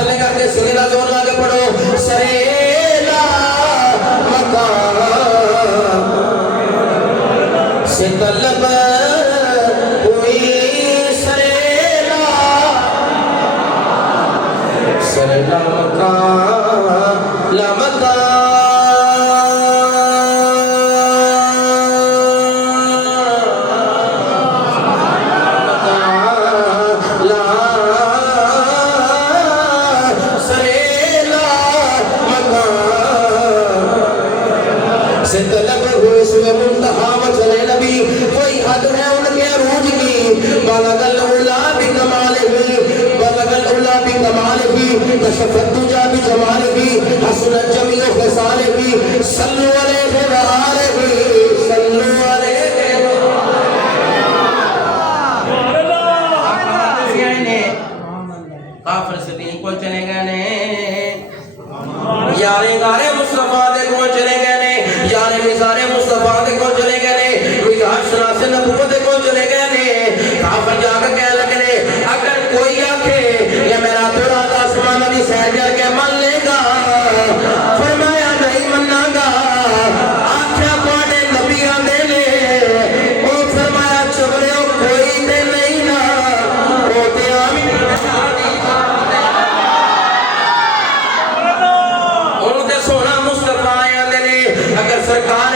थले करके सीने का जोर लाके पढ़ो सरेला मकान से तलब हुई सरेला सरेला मकान लमकान से तलब हुए सुबह मुंतहा वजले नबी कोई हद है उनके अरूज की बलगल उला भी कमालिही बलगल उला भी कमालिही कशफत तुजा भी जमालिही हसनत जमीउ खसालिही सल्लु अलैहि व आलिही सल्लु अलैहि काफिर सिद्दीक को चले गए ने यारे गारे मुस्तफा दे को चले गए ने यारे मिसारे मुस्तफा दे को चले गए ने मिजाज शनास नबूवत को चले गए ने काफिर जाकर कह लगे ने अगर कोई आखे ये मेरा थोड़ा आसमान दी सैर करके मान लेगा फरमाया नहीं मन्नागा आख्या कोने नबियां दे ले ओ फरमाया चुबरे कोई ते नहीं ना ओ ते आमीन सोना मुस्तफा आंदे ने अगर सरकार